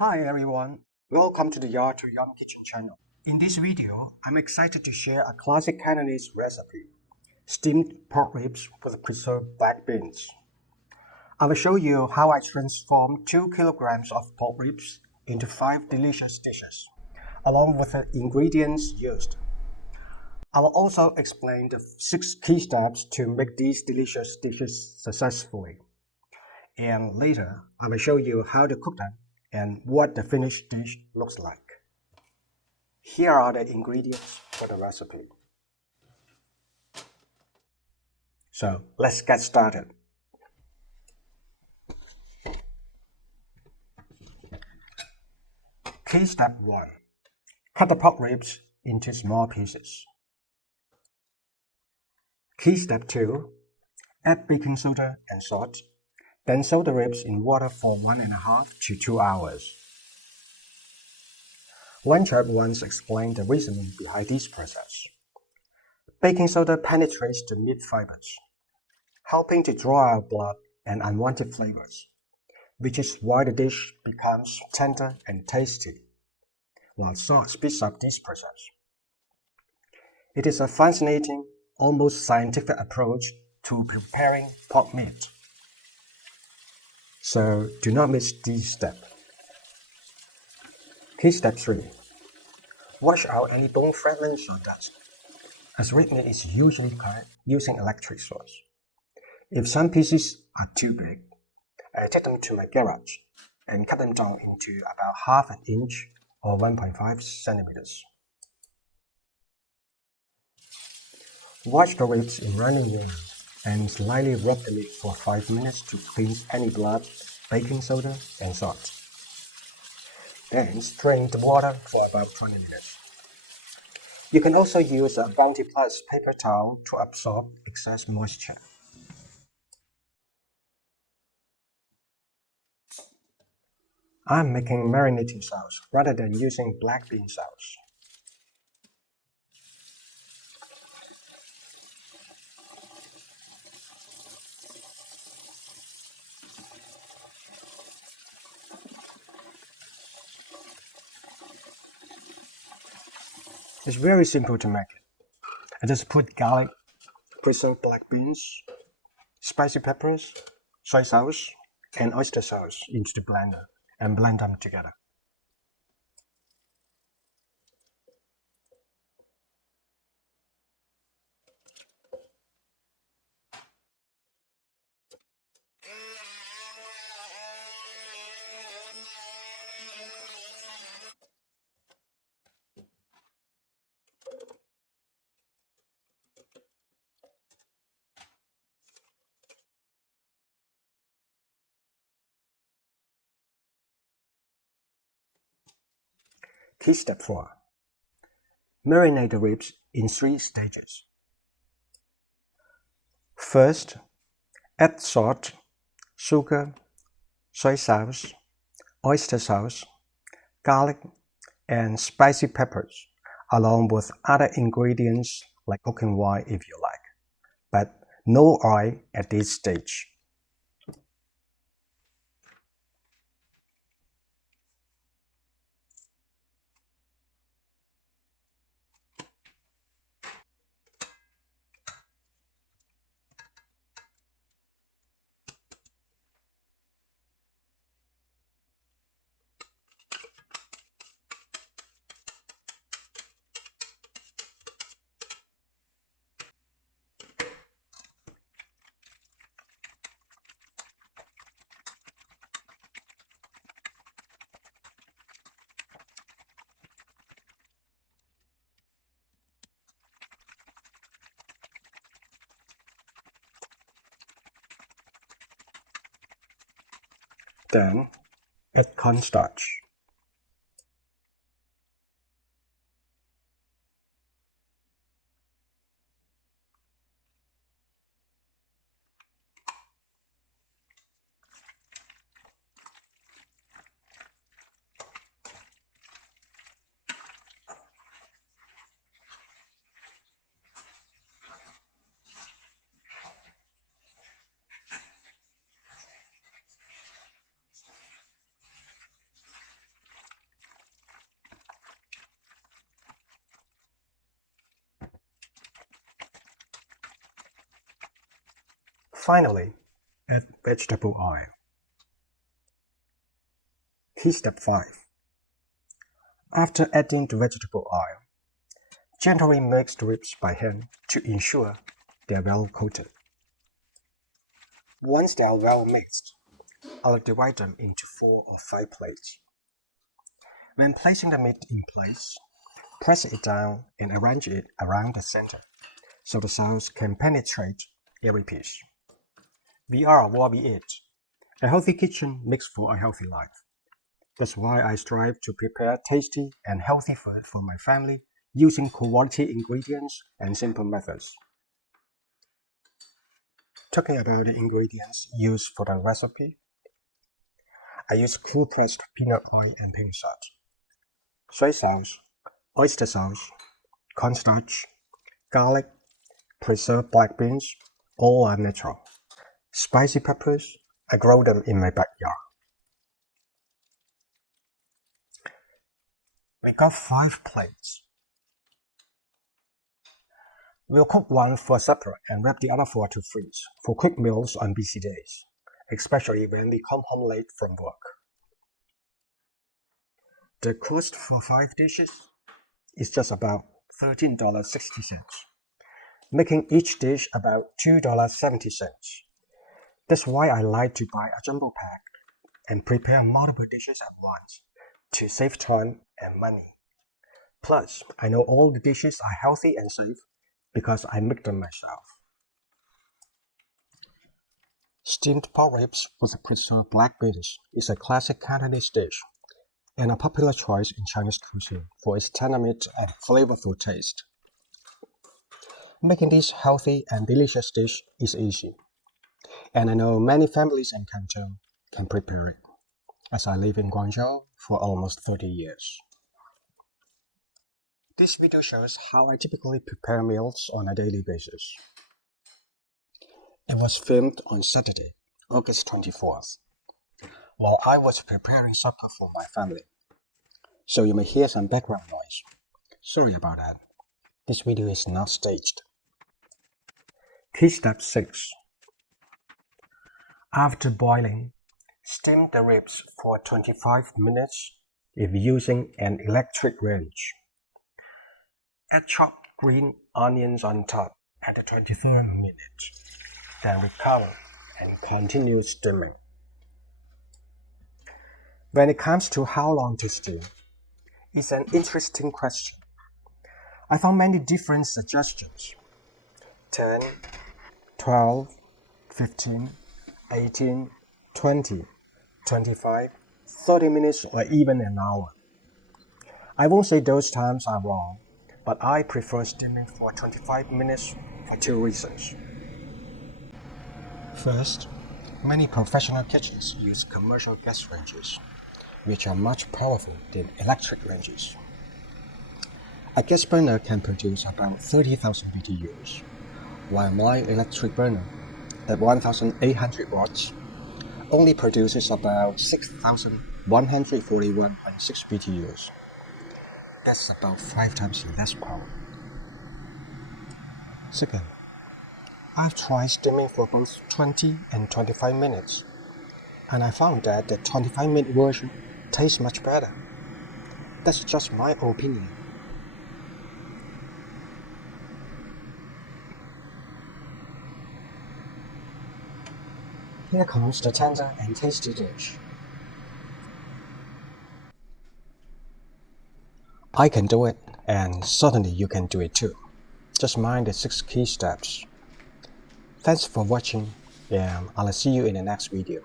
Hi everyone, welcome to the Yard to Yum Kitchen channel. In this video, I'm excited to share a classic Cantonese recipe, steamed pork ribs with preserved black beans. I will show you how I transformed 2 kilograms of pork ribs into 5 delicious dishes, along with the ingredients used. I will also explain the 6 key steps to make these delicious dishes successfully. And later, I will show you how to cook them and what the finished dish looks like. Here are the ingredients for the recipe. So let's get started. Key step 1. Cut the pork ribs into small pieces. Key step 2. Add baking soda and salt. Then soak the ribs in water for 1.5 to 2 hours. One chef once explained the reasoning behind this process. Baking soda penetrates the meat fibers, helping to draw out blood and unwanted flavors, which is why the dish becomes tender and tasty, while salt speeds up this process. It is a fascinating, almost scientific approach to preparing pork meat. So do not miss this step. Key step 3. Wash out any bone fragments or dust, as red meat is usually cut using electric saws. If some pieces are too big, I take them to my garage and cut them down into about half an inch or 1.5 centimeters. Wash the ribs in running water and slightly rub the meat for 5 minutes to cleanse any blood, baking soda, and salt. Then strain the water for about 20 minutes. You can also use a Bounty Plus paper towel to absorb excess moisture. I'm making marinating sauce rather than using black bean sauce. It's very simple to make it. I just put garlic, preserved black beans, spicy peppers, soy sauce, and oyster sauce into the blender and blend them together. Key step 4. Marinate the ribs in 3 stages. First, add salt, sugar, soy sauce, oyster sauce, garlic, and spicy peppers, along with other ingredients like cooking oil if you like, but no oil at this stage. Then, add cornstarch. Finally, add vegetable oil. Key step 5. After adding the vegetable oil, gently mix the ribs by hand to ensure they are well coated. Once they are well mixed, I'll divide them into 4 or 5 plates. When placing the meat in place, press it down and arrange it around the center so the sauce can penetrate every piece. We are what we eat. A healthy kitchen makes for a healthy life. That's why I strive to prepare tasty and healthy food for my family using quality ingredients and simple methods. Talking about the ingredients used for the recipe, I use cool-pressed peanut oil and pink salt, soy sauce, oyster sauce, cornstarch, garlic, preserved black beans, all are natural. Spicy peppers, I grow them in my backyard. We got 5 plates. We'll cook one for supper and wrap the other 4 to freeze for quick meals on busy days, especially when we come home late from work. The cost for 5 dishes is just about $13.60, making each dish about $2.70. That's why I like to buy a jumbo pack and prepare multiple dishes at once to save time and money. Plus, I know all the dishes are healthy and safe because I make them myself. Steamed pork ribs with preserved black beans is a classic Cantonese dish and a popular choice in Chinese cuisine for its tender-meat and flavorful taste. Making this healthy and delicious dish is easy, and I know many families in Canton can prepare it, as I live in Guangzhou for almost 30 years. This video shows how I typically prepare meals on a daily basis. It was filmed on Saturday, August 24th, while I was preparing supper for my family. So you may hear some background noise. Sorry about that. This video is not staged. Key step 6. After boiling, steam the ribs for 25 minutes if using an electric range. Add chopped green onions on top at the 23rd minute, then recover and continue steaming. When it comes to how long to steam, it's an interesting question. I found many different suggestions: 10, 12, 15, 18, 20, 25, 30 minutes or even an hour. I won't say those times are wrong, but I prefer steaming for 25 minutes for 2 reasons. First, many professional kitchens use commercial gas ranges, which are much powerful than electric ranges. A gas burner can produce about 30,000 BTUs, while my electric burner, at 1,800 watts, only produces about 6,141.6 BTUs. That's about 5 times less power. Second, I've tried steaming for both 20 and 25 minutes, and I found that the 25-minute version tastes much better. That's just my opinion. Here comes the tender and tasty dish. I can do it, and certainly you can do it too. Just mind the 6 key steps. Thanks for watching, and I'll see you in the next video.